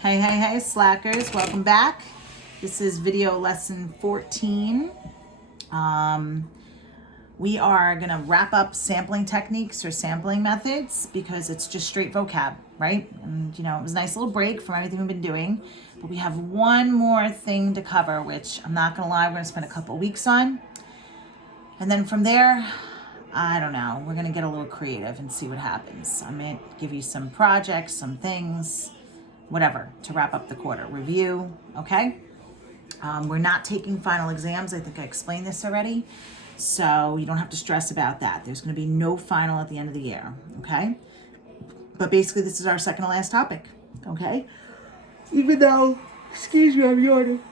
Hey, slackers, welcome back. This is video lesson 14. We are going to wrap up sampling techniques or sampling methods because it's just straight vocab, right? And it was a nice little break from everything we've been doing, but we have one more thing to cover, which I'm not going to lie, we're going to spend a couple weeks on. And then from there, I don't know, we're going to get a little creative and see what happens. I may give you some projects, some things, whatever, to wrap up the quarter. Review, okay? We're not taking final exams. I think I explained this already. So you don't have to stress about that. There's going to be no final at the end of the year, okay? But basically, this is our second to last topic, okay? Even though, excuse me, I'm yawning.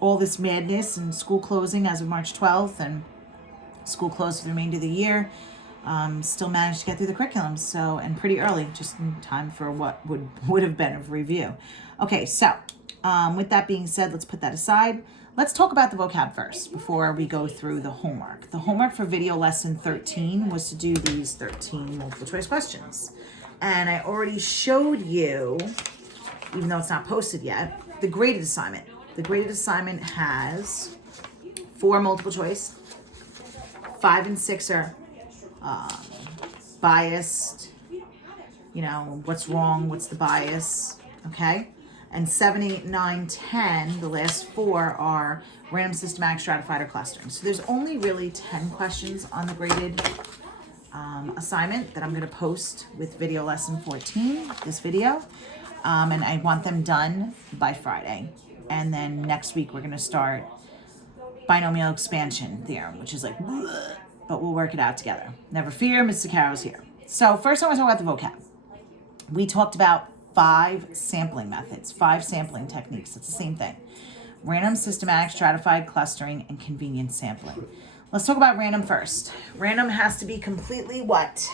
All this madness and school closing as of March 12th and school closed for the remainder of the year, still managed to get through the curriculum, and pretty early, just in time for what would have been a review. Okay, so with that being said, let's put that aside. Let's talk about the vocab first before we go through the homework. The homework for video lesson 13 was to do these 13 multiple choice questions. And I already showed you, even though it's not posted yet, the graded assignment. The graded assignment has 4 multiple choice, 5 and 6 are biased, what's wrong, what's the bias, okay? And 7, 8, 9, 10, the last 4 are random, systematic, stratified, or clustering. So there's only really 10 questions on the graded assignment that I'm going to post with video lesson 14, this video. And I want them done by Friday. And then next week we're going to start binomial expansion theorem, which is like, bleh, but we'll work it out together. Never fear, Mr. Carroll's here. So first I want to talk about the vocab. We talked about 5 sampling methods, 5 sampling techniques. It's the same thing. Random, systematic, stratified, clustering, and convenient sampling. Let's talk about random first. Random has to be completely what?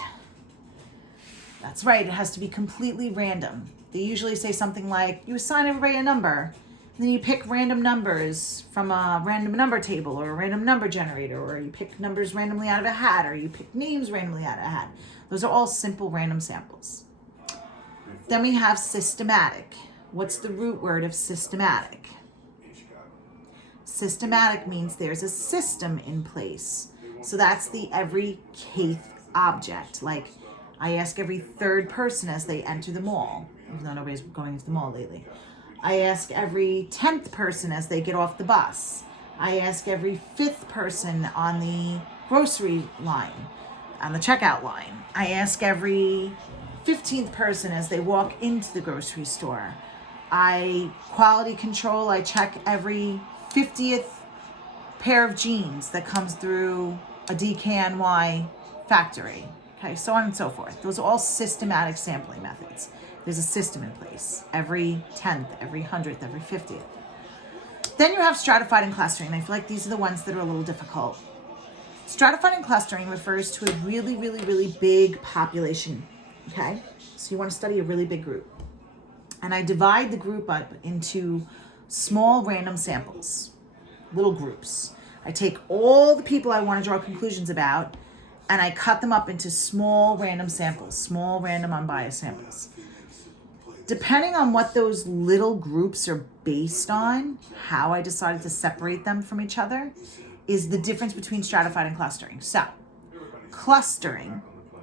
That's right, it has to be completely random. They usually say something like, you assign everybody a number, and then you pick random numbers from a random number table or a random number generator, or you pick numbers randomly out of a hat, or you pick names randomly out of a hat. Those are all simple random samples. Then we have systematic. What's the root word of systematic? Systematic means there's a system in place. So that's the every kth object. Like I ask every 3rd person as they enter the mall, even though nobody's going into the mall lately. I ask every 10th person as they get off the bus. I ask every 5th person on the grocery line, on the checkout line. I ask every 15th person as they walk into the grocery store. Quality control, I check every 50th pair of jeans that comes through a DKNY factory. Okay, so on and so forth. Those are all systematic sampling methods. There's a system in place. Every 10th, every 100th, every 50th. Then you have stratified and clustering. I feel like these are the ones that are a little difficult. Stratified and clustering refers to a really, really, really big population. Okay, so you want to study a really big group. And I divide the group up into small random samples, little groups. I take all the people I want to draw conclusions about, and I cut them up into small random samples, small random unbiased samples. Depending on what those little groups are based on, how I decided to separate them from each other, is the difference between stratified and clustering. So, clustering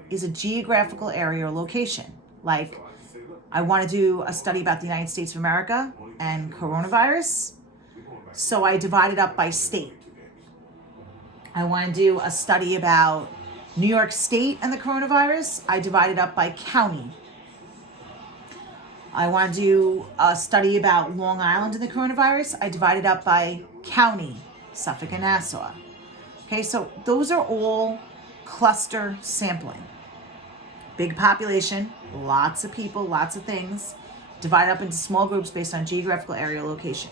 is a geographical area or location. Like, I want to do a study about the United States of America and coronavirus, so I divide it up by state. I want to do a study about New York State and the coronavirus, I divide it up by county. I want to do a study about Long Island and the coronavirus, I divide it up by county, Suffolk and Nassau. Okay, so those are all cluster sampling. Big population, lots of people, lots of things, divided up into small groups based on geographical area or location.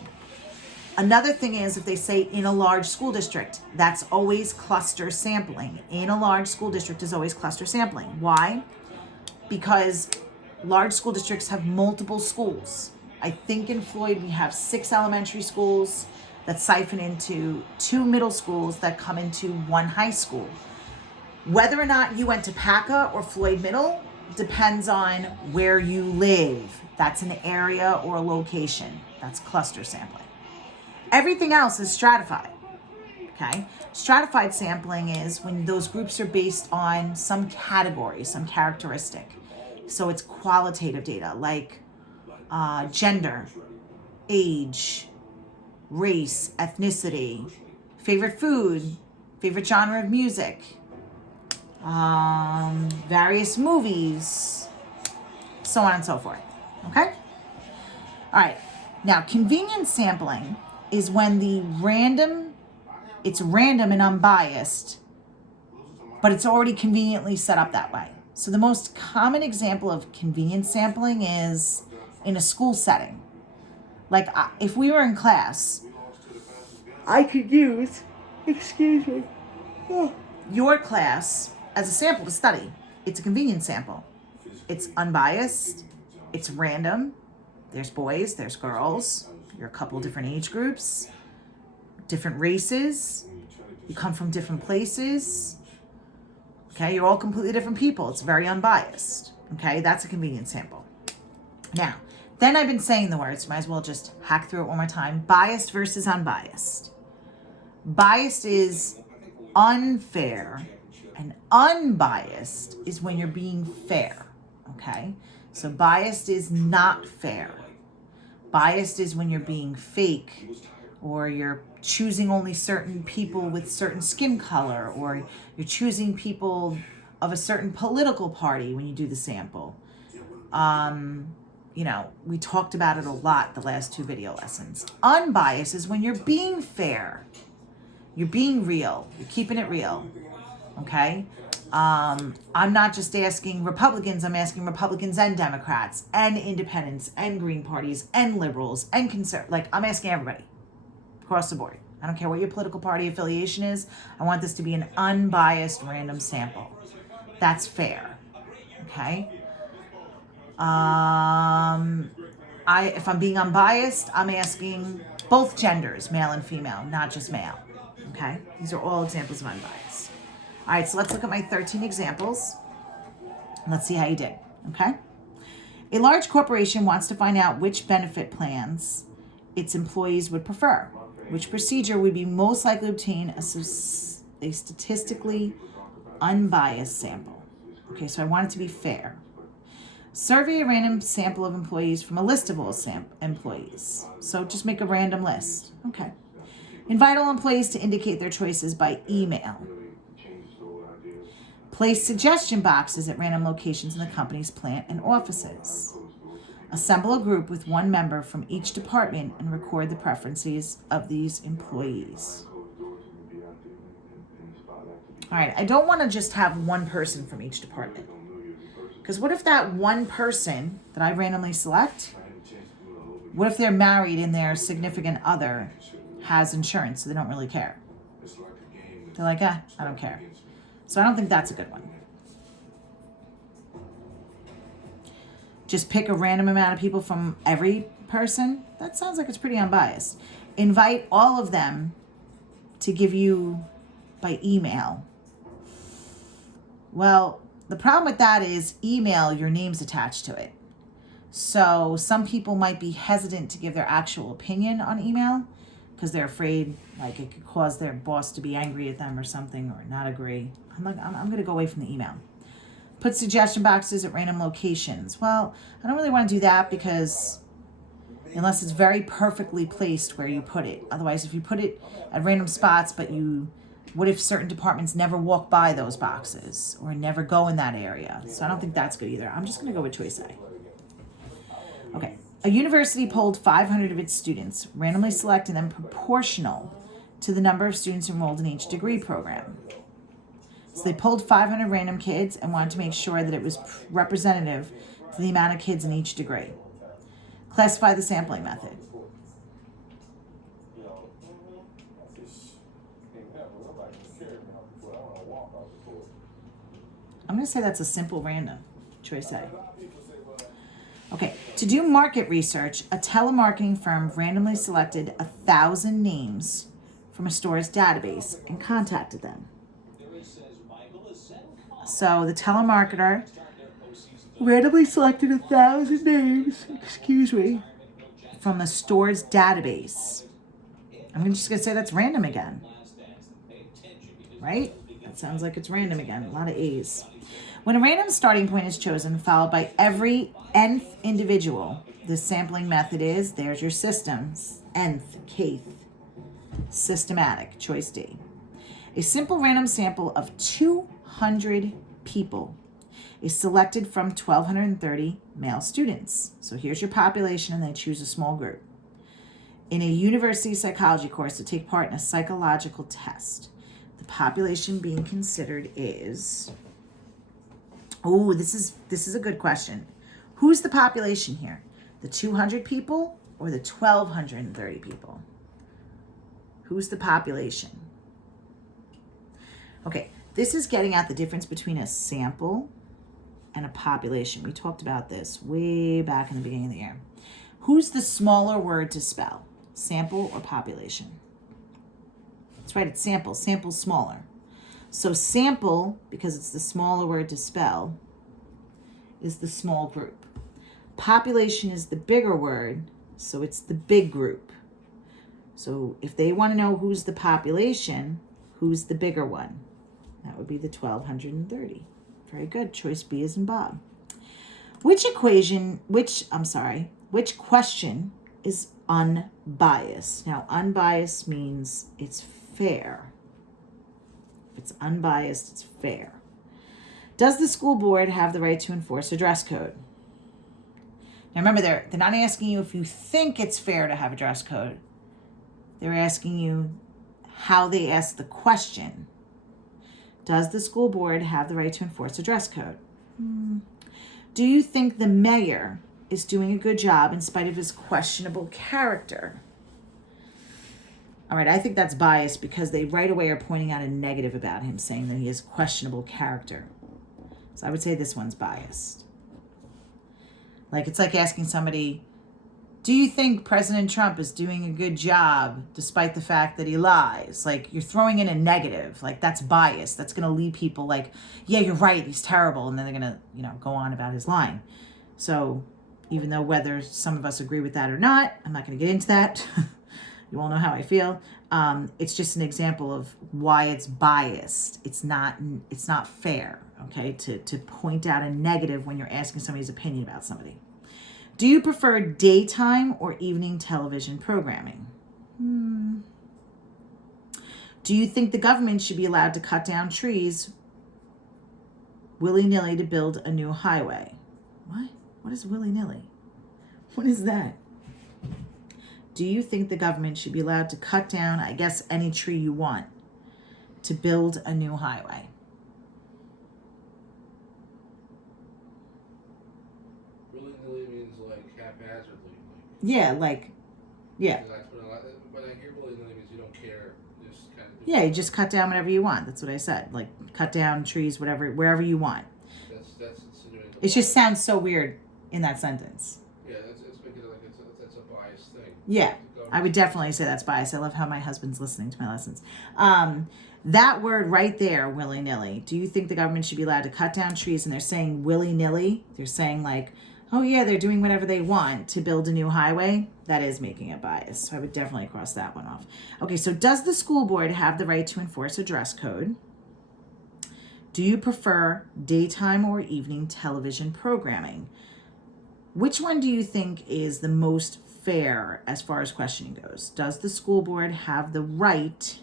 Another thing is if they say in a large school district, that's always cluster sampling. In a large school district is always cluster sampling. Why? Because large school districts have multiple schools. I think in Floyd we have 6 elementary schools that siphon into 2 middle schools that come into 1 high school. Whether or not you went to PACA or Floyd Middle, depends on where you live. That's an area or location. That's cluster sampling. Everything else is stratified. Okay? Stratified sampling is when those groups are based on some category, some characteristic. So it's qualitative data like gender, age, race, ethnicity, favorite food, favorite genre of music, various movies, so on and so forth. Okay? All right. Now, convenience sampling is when it's random and unbiased, but it's already conveniently set up that way. So the most common example of convenience sampling is in a school setting. Like if we were in class, I could use, your class as a sample to study. It's a convenience sample. It's unbiased. It's random. There's boys, there's girls. You're a couple different age groups, different races. You come from different places. Okay, you're all completely different people. It's very unbiased. Okay, that's a convenience sample. Now, then I've been saying the words, might as well just hack through it one more time. Biased versus unbiased. Biased is unfair, and unbiased is when you're being fair. Okay, so biased is not fair. Biased is when you're being fake, or you're choosing only certain people with certain skin color, or you're choosing people of a certain political party when you do the sample. We talked about it a lot the last 2 video lessons. Unbiased is when you're being fair. You're being real. You're keeping it real. Okay? I'm not just asking Republicans. I'm asking Republicans and Democrats and independents and Green parties and liberals and conservatives. I'm asking everybody across the board. I don't care what your political party affiliation is. I want this to be an unbiased random sample. That's fair. Okay? If I'm being unbiased, I'm asking both genders, male and female, not just male. Okay? These are all examples of unbiased. All right, so let's look at my 13 examples. Let's see how you did. Okay? A large corporation wants to find out which benefit plans its employees would prefer. Which procedure would be most likely to obtain a statistically unbiased sample? Okay, so I want it to be fair. Survey a random sample of employees from a list of all employees. So just make a random list. Okay. Invite all employees to indicate their choices by email. Place suggestion boxes at random locations in the company's plant and offices. Assemble a group with one member from each department and record the preferences of these employees. All right, I don't want to just have one person from each department. Because what if that one person that I randomly select, what if they're married and their significant other has insurance, so they don't really care? They're like, I don't care. So I don't think that's a good one. Just pick a random amount of people from every person? That sounds like it's pretty unbiased. Invite all of them to give you by email. Well, the problem with that is email, your name's attached to it. So some people might be hesitant to give their actual opinion on email because they're afraid it could cause their boss to be angry at them or something or not agree. I'm going to go away from the email. Put suggestion boxes at random locations. Well, I don't really want to do that because unless it's very perfectly placed where you put it. Otherwise, if you put it at random spots, what if certain departments never walk by those boxes or never go in that area? So I don't think that's good either. I'm just going to go with choice A. Okay. A university polled 500 of its students, randomly selecting them proportional to the number of students enrolled in each degree program. So they polled 500 random kids and wanted to make sure that it was representative to the amount of kids in each degree. Classify the sampling method. I'm going to say that's a simple random. Choice A. Okay, to do market research, a telemarketing firm randomly selected 1,000 names from a store's database and contacted them. So the telemarketer randomly selected 1,000 names, excuse me, from the store's database. I'm just going to say that's random again. Right? That sounds like it's random again. A lot of A's. When a random starting point is chosen, followed by every nth individual, the sampling method is, there's your systems, nth, kth, systematic, choice D. A simple random sample of 200 people is selected from 1,230 male students. So here's your population, and they choose a small group. In a university psychology course to take part in a psychological test, the population being considered is... Oh, this is a good question. Who's the population here? The 200 people or the 1,230 people? Who's the population? Okay, this is getting at the difference between a sample and a population. We talked about this way back in the beginning of the year. Who's the smaller word to spell? Sample or population? That's right, it's sample. Sample's smaller. So sample, because it's the smaller word to spell, is the small group. Population is the bigger word, so it's the big group. So if they want to know who's the population, who's the bigger one? That would be the 1,230. Very good. Choice B is in Bob. Which question is unbiased? Now, unbiased means it's fair. If it's unbiased, it's fair. Does the school board have the right to enforce a dress code? Now remember, they're not asking you if you think it's fair to have a dress code. They're asking you how they ask the question. Does the school board have the right to enforce a dress code? Do you think the mayor is doing a good job in spite of his questionable character? All right, I think that's biased because they right away are pointing out a negative about him, saying that he has questionable character. So I would say this one's biased. Like, it's like asking somebody, do you think President Trump is doing a good job despite the fact that he lies? Like, you're throwing in a negative. Like, that's biased. That's going to lead people like, yeah, you're right, he's terrible. And then they're going to, go on about his lying. So even though whether some of us agree with that or not, I'm not going to get into that. You all know how I feel. It's just an example of why it's biased. It's not fair, okay, to point out a negative when you're asking somebody's opinion about somebody. Do you prefer daytime or evening television programming? Do you think the government should be allowed to cut down trees willy-nilly to build a new highway? What? What is willy-nilly? What is that? Do you think the government should be allowed to cut down, I guess, any tree you want to build a new highway? Willy-nilly means like haphazardly. Yeah. When I hear willy-nilly means you don't care. Just kind of. Yeah, you just cut down whatever you want. That's what I said. Like, cut down trees, whatever, wherever you want. That's insinuating. It just sounds so weird in that sentence. Yeah, it's making it like that's a biased thing. Yeah, I would definitely say that's biased. I love how my husband's listening to my lessons. That word right there, willy-nilly. Do you think the government should be allowed to cut down trees? And they're saying willy-nilly. They're saying like, oh yeah, they're doing whatever they want to build a new highway. That is making it biased. So I would definitely cross that one off. Okay, so does the school board have the right to enforce a dress code? Do you prefer daytime or evening television programming? Which one do you think is the most fair as far as questioning goes? Does the school board have the right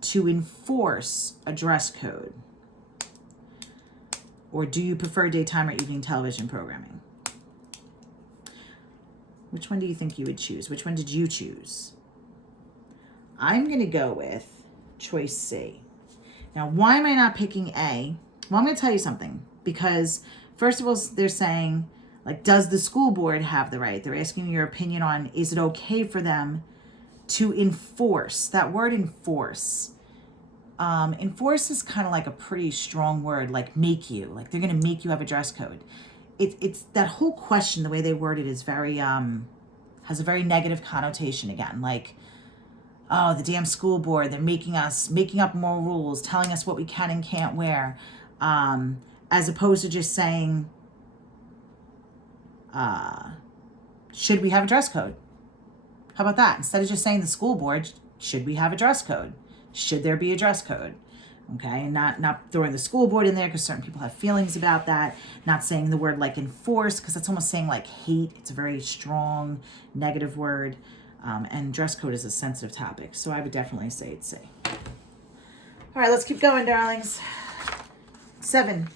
to enforce a dress code? Or do you prefer daytime or evening television programming? Which one do you think you would choose? Which one did you choose? I'm going to go with choice C. Now, why am I not picking A? Well, I'm going to tell you something. Because, first of all, they're saying, like, does the school board have the right? They're asking your opinion on, is it okay for them to enforce? That word enforce. Enforce is kind of like a pretty strong word, like make you. Like, they're going to make you have a dress code. It's that whole question, the way they word it is very, has a very negative connotation again. Like, oh, the damn school board, they're making up more rules, telling us what we can and can't wear. As opposed to just saying, Should we have a dress code? How about that? Instead of just saying the school board, should we have a dress code? Should there be a dress code? Okay, and not throwing the school board in there because certain people have feelings about that. Not saying the word like enforce because that's almost saying like hate. It's a very strong negative word. And dress code is a sensitive topic. So I would definitely say it's C. All right, let's keep going, darlings. 7.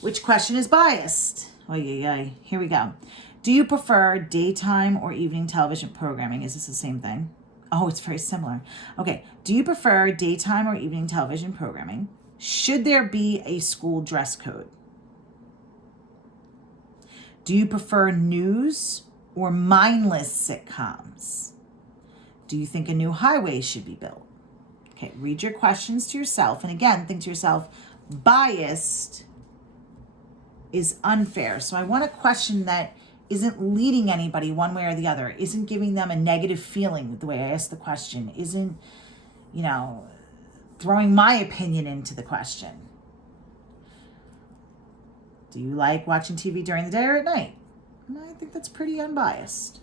Which question is biased? Oh, yeah. Here we go. Do you prefer daytime or evening television programming? Is this the same thing? Oh, it's very similar. Okay. Do you prefer daytime or evening television programming? Should there be a school dress code? Do you prefer news or mindless sitcoms? Do you think a new highway should be built? Okay, read your questions to yourself. And again, think to yourself, biased is unfair. So I want a question that isn't leading anybody one way or the other, isn't giving them a negative feeling with the way I ask the question, isn't, throwing my opinion into the question. Do you like watching TV during the day or at night? And I think that's pretty unbiased.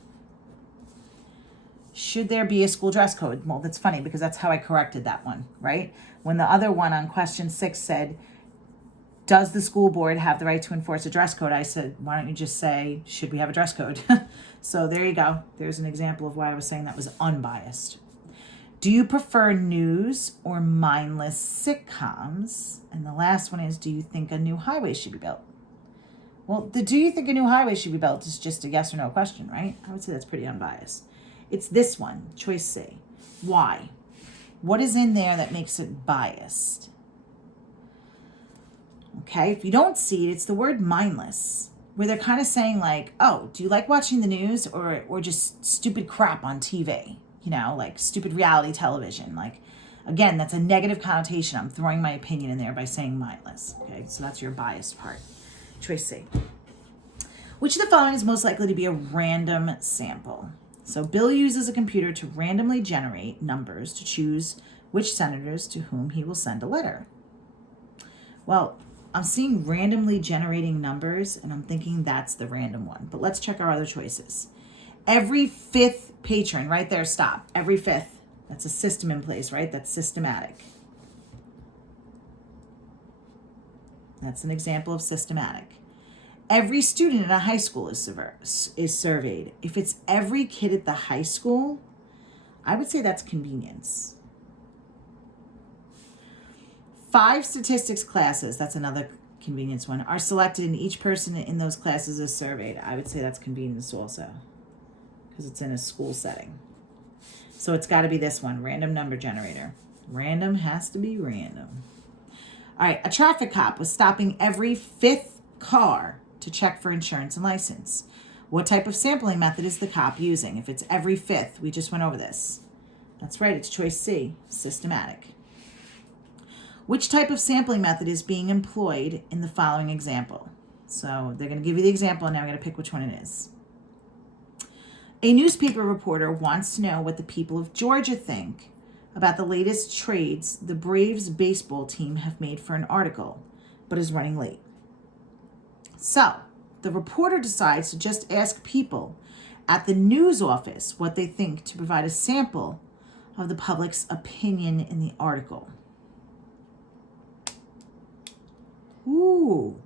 Should there be a school dress code? Well, that's funny because that's how I corrected that one, right? When the other one on question 6 said, does the school board have the right to enforce a dress code? I said, why don't you just say, should we have a dress code? So there you go. There's an example of why I was saying that was unbiased. Do you prefer news or mindless sitcoms? And the last one is, do you think a new highway should be built? Well, the do you think a new highway should be built is just a yes or no question, right? I would say that's pretty unbiased. It's this one, choice C. Why? What is in there that makes it biased? Okay, if you don't see it, it's the word mindless, where they're kind of saying like, oh, do you like watching the news or just stupid crap on TV? Like stupid reality television. Like, again, that's a negative connotation. I'm throwing my opinion in there by saying mindless. Okay, so that's your biased part. Choice C. Which of the following is most likely to be a random sample? So Bill uses a computer to randomly generate numbers to choose which senators to whom he will send a letter. Well, I'm seeing randomly generating numbers, and I'm thinking that's the random one. But let's check our other choices. Every 5th patron, right there, stop. Every 5th. That's a system in place, right? That's systematic. That's an example of systematic. Every student in a high school is surveyed. If it's every kid at the high school, I would say that's convenience. 5 statistics classes, that's another convenience one, are selected and each person in those classes is surveyed. I would say that's convenience also because it's in a school setting. So it's got to be this one, random number generator. Random has to be random. All right, a traffic cop was stopping every 5th car to check for insurance and license. What type of sampling method is the cop using? If it's every 5th, we just went over this. That's right, it's choice C, systematic. Which type of sampling method is being employed in the following example? So they're going to give you the example, and now we're going to pick which one it is. A newspaper reporter wants to know what the people of Georgia think about the latest trades the Braves baseball team have made for an article, but is running late. So the reporter decides to just ask people at the news office what they think to provide a sample of the public's opinion in the article. Ooh.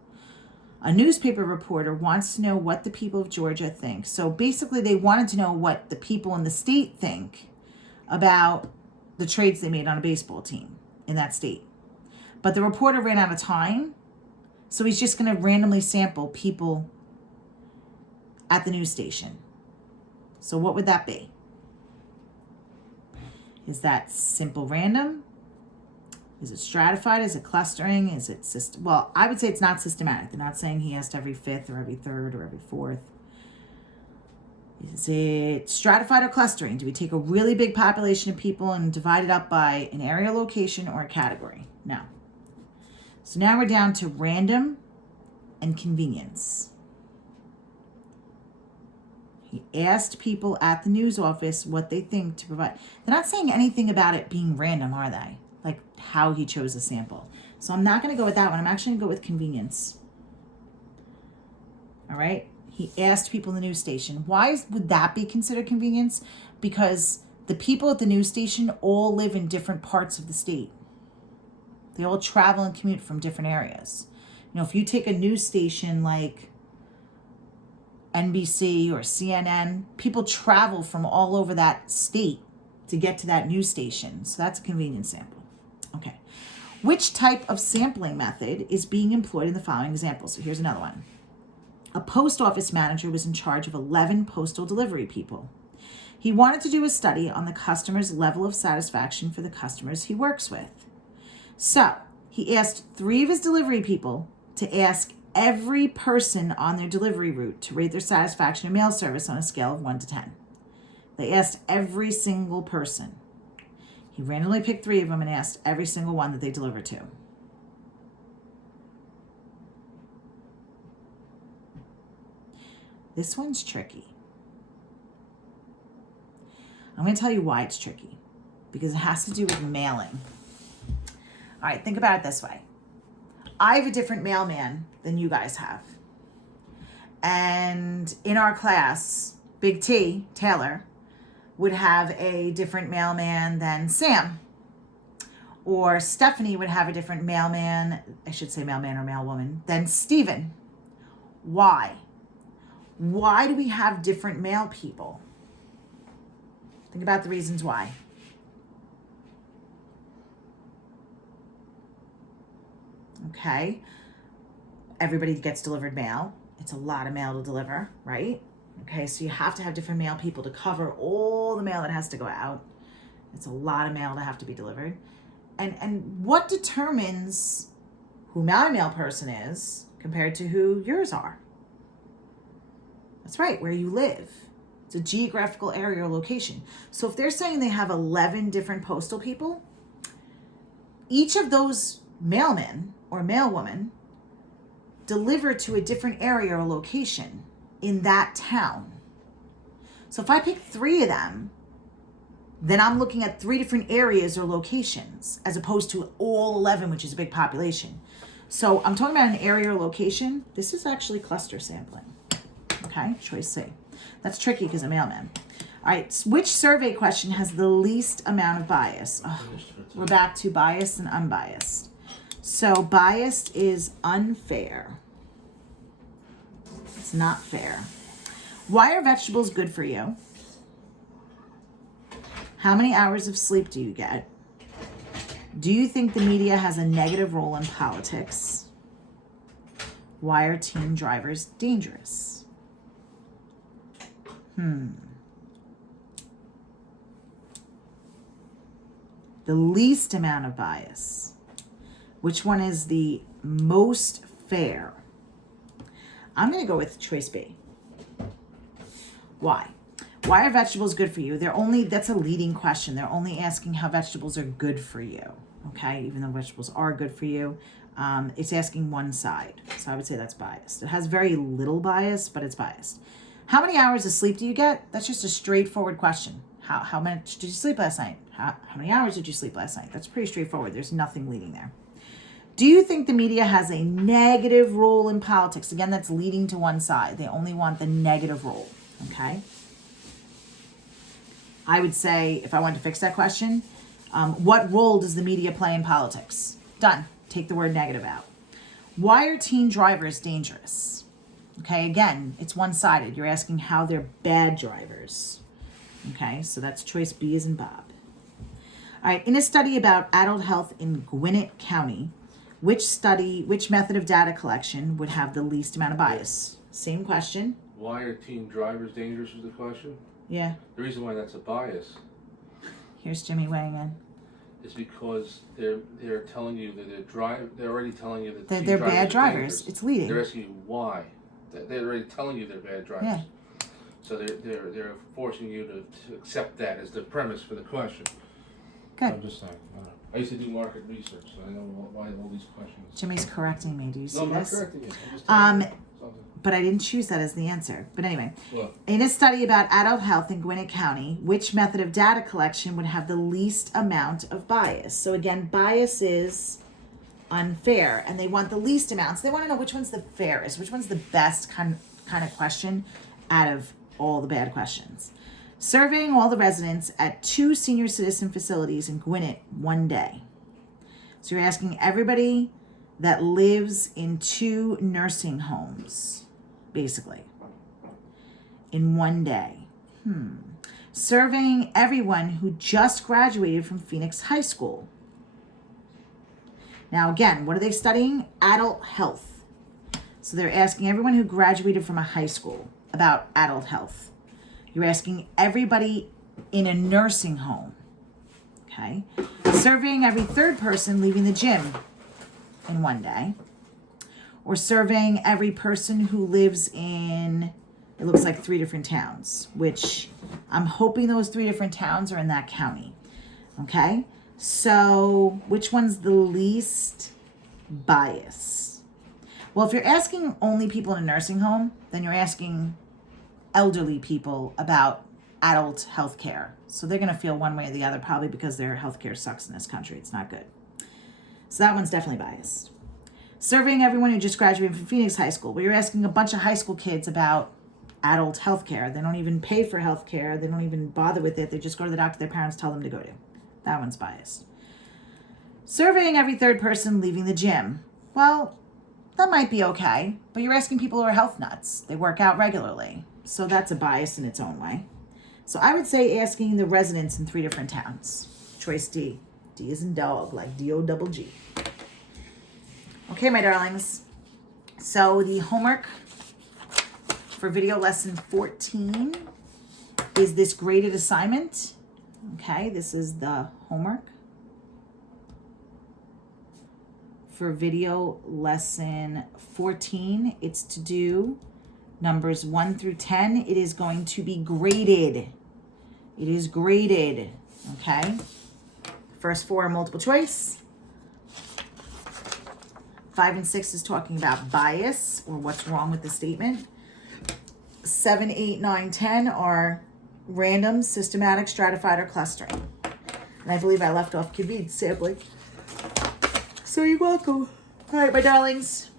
A newspaper reporter wants to know what the people of Georgia think. So basically they wanted to know what the people in the state think about the trades they made on a baseball team in that state. But the reporter ran out of time, so he's just going to randomly sample people at the news station. So what would that be? Is that simple random? Is it stratified? Is it clustering? Is it well, I would say it's not systematic. They're not saying he has to every 5th or every 3rd or every 4th. Is it stratified or clustering? Do we take a really big population of people and divide it up by an area, location, or a category? No. So now we're down to random and convenience. He asked people at the news office what they think to provide. They're not saying anything about it being random, are they? Like how he chose a sample. So I'm not going to go with that one. I'm actually going to go with convenience. All right. He asked people in the news station. Why would that be considered convenience? Because the people at the news station all live in different parts of the state. They all travel and commute from different areas. You know, if you take a news station like NBC or CNN, people travel from all over that state to get to that news station. So that's a convenience sample. Okay. Which type of sampling method is being employed in the following example? So here's another one. A post office manager was in charge of 11 postal delivery people. He wanted to do a study on the customer's level of satisfaction for the customers he works with. So he asked 3 of his delivery people to ask every person on their delivery route to rate their satisfaction in mail service on a scale of 1 to 10. They asked every single person. He randomly picked 3 of them and asked every single one that they delivered to. This one's tricky. I'm going to tell you why it's tricky. Because it has to do with mailing. All right, think about it this way. I have a different mailman than you guys have. And in our class, Big T, Taylor, would have a different mailman than Sam. Or Stephanie would have a different mailman, I should say mailman or mailwoman, than Steven. Why? Why do we have different mail people? Think about the reasons why. Okay. Everybody gets delivered mail. It's a lot of mail to deliver, right? Okay, so you have to have different mail people to cover all the mail that has to go out. It's a lot of mail to have to be delivered. And what determines who my mail person is compared to who yours are? That's right, where you live. It's a geographical area or location. So if they're saying they have 11 different postal people, each of those mailmen or mailwoman deliver to a different area or location in that town. So if I pick 3 of them, then I'm looking at 3 different areas or locations as opposed to all 11, which is a big population. So I'm talking about an area or location. This is actually cluster sampling. Okay, choice C. That's tricky because I'm mailman. All right, which survey question has the least amount of bias? Oh, we're back to biased and unbiased. So biased is unfair. It's not fair. Why are vegetables good for you? How many hours of sleep do you get? Do you think the media has a negative role in politics? Why are teen drivers dangerous? The least amount of bias. Which one is the most fair? I'm going to go with choice B. Why? Why are vegetables good for you? That's a leading question. They're only asking how vegetables are good for you. Okay, even though vegetables are good for you, it's asking one side. So I would say that's biased. It has very little bias, but it's biased. How many hours of sleep do you get? That's just a straightforward question. How much did you sleep last night? How many hours did you sleep last night? That's pretty straightforward. There's nothing leading there. Do you think the media has a negative role in politics? Again, that's leading to one side. They only want the negative role. Okay. I would say, if I wanted to fix that question, what role does the media play in politics? Done. Take the word negative out. Why are teen drivers dangerous? Okay, again, it's one-sided. You're asking how they're bad drivers. Okay, so that's choice B as in Bob. All right, in a study about adult health in Gwinnett County, which method of data collection would have the least amount of bias? Same question. Why are teen drivers dangerous was the question? Yeah. The reason why that's a bias Here's Jimmy weighing in. is because they're telling you that they're already telling you that They're bad drivers. dangerous. It's leading. They're asking you why. They're already telling you they're bad drivers. Yeah. So they're forcing you to accept that as the premise for the question. Good. I'm just saying. I don't know. I used to do market research, so I know why all these questions. Jimmy's correcting me. Do you see No, I'm not this? correcting you. I'm just telling you something. But I didn't choose that as the answer. But anyway, What? in a study about adult health in Gwinnett County, which method of data collection would have the least amount of bias? So again, bias is unfair, and they want the least amount. So they want to know which one's the fairest, which one's the best kind of question out of all the bad questions. Surveying all the residents at 2 senior citizen facilities in Gwinnett one day. So you're asking everybody that lives in 2 nursing homes, basically, in one day. Surveying everyone who just graduated from Phoenix High School. Now, again, what are they studying? Adult health. So they're asking everyone who graduated from a high school about adult health. You're asking everybody in a nursing home. Okay? Surveying every 3rd person leaving the gym in one day. Or surveying every person who lives in, it looks like 3 different towns, which I'm hoping those 3 different towns are in that county. Okay? So, which one's the least bias? Well, if you're asking only people in a nursing home, then you're asking elderly people about adult health care. So they're going to feel one way or the other, probably because their health care sucks in this country. It's not good. So that one's definitely biased. Surveying everyone who just graduated from Phoenix High School. Well, you're asking a bunch of high school kids about adult health care. They don't even pay for health care. They don't even bother with it. They just go to the doctor their parents tell them to go to. That one's biased. Surveying every 3rd person leaving the gym. Well, that might be okay, but you're asking people who are health nuts. They work out regularly. So that's a bias in its own way. So I would say asking the residents in 3 different towns. Choice D. D is in dog, like D-O-double-G. Okay, my darlings. So the homework for video lesson 14 is this graded assignment. Okay, this is the homework for video lesson 14. It's to do numbers 1 through 10. It is going to be graded. It is graded. Okay, first 4 are multiple choice. 5 and 6 is talking about bias or what's wrong with the statement. 7, 8, 9, 10 are random, systematic, stratified, or clustering. And I believe I left off Kavit's sampling. So you're welcome. All right, my darlings.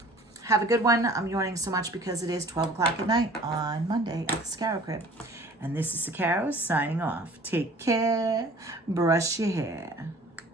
Have a good one. I'm yawning so much because it is 12 o'clock at night on Monday at the Sacaro Crib. And this is Sacaro signing off. Take care. Brush your hair.